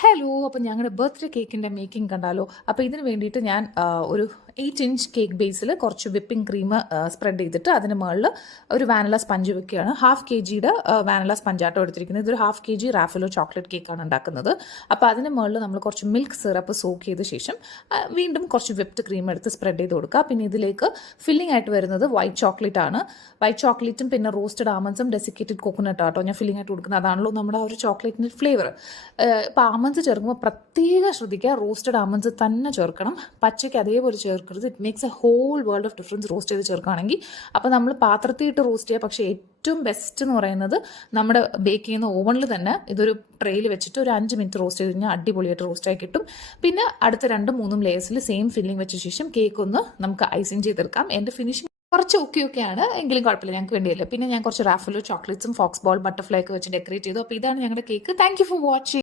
Hello, അപ്പോൾ ഞങ്ങളുടെ birthday കേക്കിൻ്റെ മേക്കിംഗ് കണ്ടാലോ. അപ്പോൾ ഇതിന് വേണ്ടിയിട്ട് ഞാൻ ഒരു 8-inch കേക്ക് ബേസിൽ കുറച്ച് വിപ്പിംഗ് ക്രീം സ്പ്രെഡ് ചെയ്തിട്ട് അതിന് മുകളിൽ ഒരു വാനില സ്പഞ്ച് വെക്കുകയാണ്. 1/2 kg വാനില സ്പഞ്ചാട്ടോ എടുത്തിരിക്കുന്നത്. ഇതൊരു 1/2 kg റാഫലോ ചോക്ലേറ്റ് കേക്കാണ് ഉണ്ടാക്കുന്നത്. അപ്പോൾ അതിന് മുകളിൽ നമ്മൾ കുറച്ച് മിൽക്ക് സിറപ്പ് സോക്ക് ചെയ്ത ശേഷം വീണ്ടും കുറച്ച് വിപ്ഡ് ക്രീം എടുത്ത് സ്പ്രെഡ് ചെയ്ത് കൊടുക്കുക. പിന്നെ ഇതിലേക്ക് ഫില്ലിംഗ് ആയിട്ട് വരുന്നത് വൈറ്റ് ചോക്ലേറ്റ് ആണ്. വൈറ്റ് ചോക്ലേറ്റും പിന്നെ റോസ്റ്റഡ് ആമൻസും ഡെസിക്കേറ്റഡ് കോക്കനട്ട് ആട്ടോ ഞാൻ ഫില്ലിംഗ് ആയിട്ട് കൊടുക്കുന്നത്. അതാണല്ലോ നമ്മുടെ ആ ഒരു ചോക്ലേറ്റിൻ്റെ ഫ്ലേവർ. ഇപ്പോൾ ആമൻസ് ചേർക്കുമ്പോൾ പ്രത്യേകം ശ്രദ്ധിക്കുക, റോസ്റ്റഡ് ആമൻസ് തന്നെ ചേർക്കണം. പച്ചയ്ക്ക് അതേപോലെ ചേർക്കരുത്. It makes a whole world of difference roast ചെയ്ത് ചേർക്കുകയാണെങ്കിൽ. അപ്പോൾ നമ്മൾ പാത്രത്തിൽ ഇട്ട് റോസ്റ്റ് ചെയ്യുക. പക്ഷേ ഏറ്റവും ബെസ്റ്റ് എന്ന് പറയുന്നത് നമ്മുടെ ബേക്ക് ചെയ്യുന്ന ഓവനിൽ തന്നെ ഇതൊരു ട്രെയിൽ വെച്ചിട്ട് ഒരു 5 മിനിറ്റ് റോസ്റ്റ് ചെയ്ത് കഴിഞ്ഞാൽ അടിപൊളിയായിട്ട് റോസ്റ്റായി കിട്ടും. പിന്നെ അടുത്ത 2-3 ലെയേഴ്സിൽ സെയിം ഫില്ലിംഗ് വെച്ച ശേഷം കേക്ക് ഒന്ന് നമുക്ക് ഐസിങ് ചെയ്തെടുക്കാം. എൻ്റെ ഫിനിഷിംഗ് കുറച്ച് ഓക്കെയാണ്, എങ്കിലും കുഴപ്പമില്ല, ഞങ്ങൾക്ക് വേണ്ടിയല്ല. പിന്നെ ഞാൻ കുറച്ച് റാഫലോ ചോക്ലേറ്റ്സും ഫോക്സ് ബോൾ ബട്ടർഫ്ലൈ ഒക്കെ വെച്ച് ഡെക്കറേറ്റ് ചെയ്തു. അപ്പോൾ ഇതാണ് ഞങ്ങളുടെ cake. Thank you for watching.